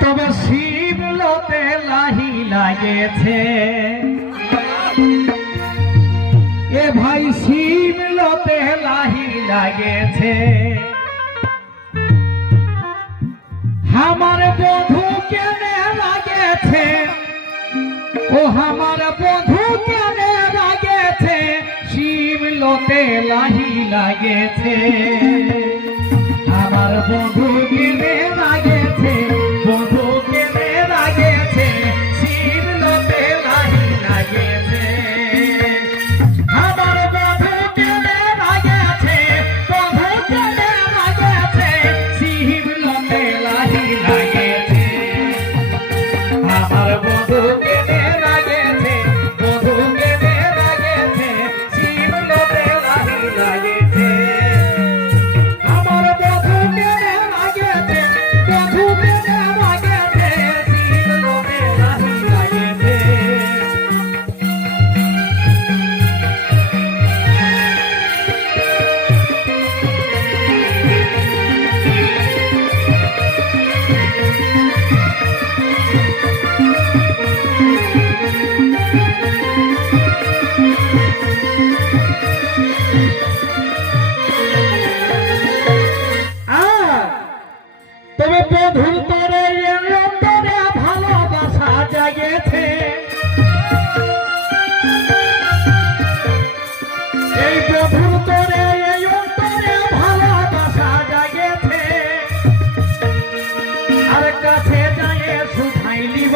তবে শিবলতে লাহি লাগেছে এ ভাই শিবলতে লাহি লাগেছে আমার বধূ কেনে লাগেছে ও আমার বধূ কেনে লাগেছে শিবলতে লাহি লাগেছে আমার বধূ কেনে লাগেছে বধূ কেনে লাগেছে শিবলতে লাহি লাগেছে আমার বধূ কেনে লাগেছে বধূ কেনে লাগেছে শিবলতে লাহি লাগেছে আমার বধূ কেনে লাগেছে বধূ কেনে লাগেছে শিবলতে লাহি লাগেছে তবে বধূর তরে অন্তরে ভালোবাসা জাগেছে এই বধূর তরে অন্তরে ভালোবাসা জাগেছে আর কাছে যাইয়ে শুধাই নিব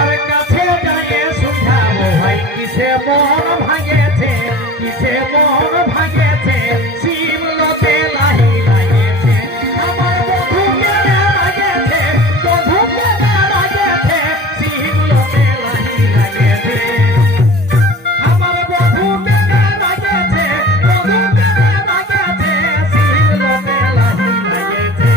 আর কাছে যাইয়ে শুধাবো ভাই কিসে মন ভাঙেছে কিসে মন ভাঙেছে শিবলতে লাহি লাগেছে আমার বধূ কেনে লাগেছে বধূ কেনে লাগেছে শিবলতে লাহি লাগেছে আমার বধূ কেনে লাগেছে বধূ কেনে লাগেছে শিবলতে লাহি লাগেছে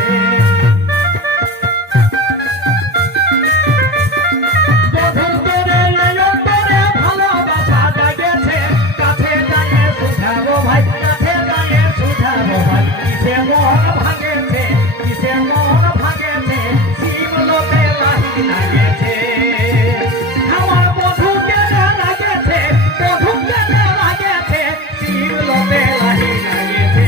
বধূর তরে অন্তরে ভালোবাসা জাগেছে কাছে যাইয়ে শুধাবো ভাই কাছে যাইয়ে শুধাবো ভাই কিসে মন ভাঙেছে কিসে মন ভাঙেছে শিবলতে লাহি লাগেছে আমার বধূ কেনে লাগেছে বধূ কেনে লাগেছে শিবলতে লাহি লাগেছে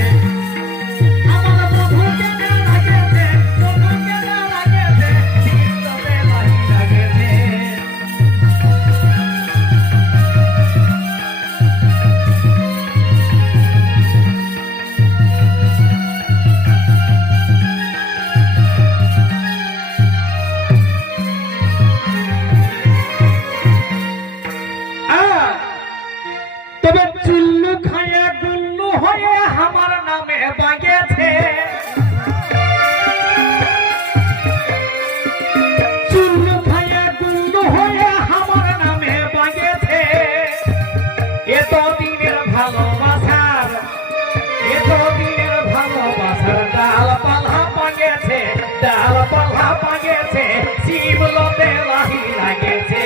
আমার বধূ কেনে লাগেছে বধূ কেনে লাগেছে শিবলতে লাহি লাগেছে তবে চুল্লু খায়ে গুল্লু হয়ে আমার নামে বাগেছে চুল্লু খায়ে গুল্লু হয়ে আমার নামে বাগেছে এতদিনের ভালোবাসার ডালপালা পাগেছে ডালপালা পাগেছে শিবলতে লাহি লাগেছে